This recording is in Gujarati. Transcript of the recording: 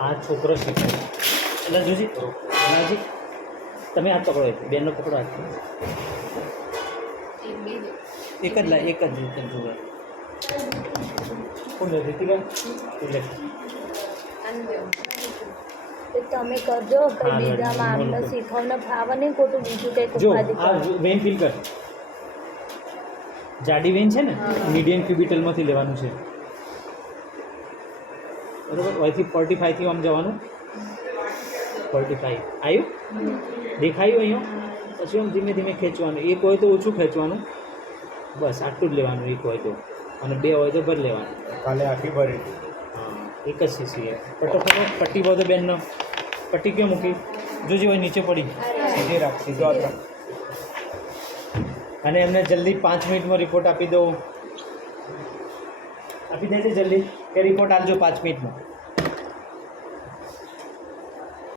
આ છોકરો શીખાય એટલે જોજી નાજી તમે હાથ પકડો બેનનો પકડો હાથ એક જ જોવે કોણ રીતિકા તમે કરજો બીજામાં આમને શીખવને ફાવે નહીં ખોટું બીજું કંઈક જો આ વેન ફીલ કર જાડી વેન છે ને મીડિયમ ક્યુબિટલમાંથી લેવાનું છે બરાબર અહીંથી 45 થી આમ જવાનું 45 આવ્યું દેખાયું અહીંયા પછી આમ ધીમે ધીમે ખેંચવાનું એક હોય તો ઓછું ખેંચવાનું બસ આટલું જ લેવાનું એક હોય તો અને બે હોય તો ભર લેવાનું કાલે આખી ભરી હા એક જ સીસી પટ્ટો પટ્ટી બધો બેનનો પટ્ટી ક્યાં મૂકી જોજી હોય નીચે પડી સીધી રાખ સીધો હાથ રાખ અને એમને જલ્દી 5 મિનિટમાં રિપોર્ટ આપી દો આપી દેજે જલ્દી કે રિપોર્ટ આપજો 5 મિનિટમાં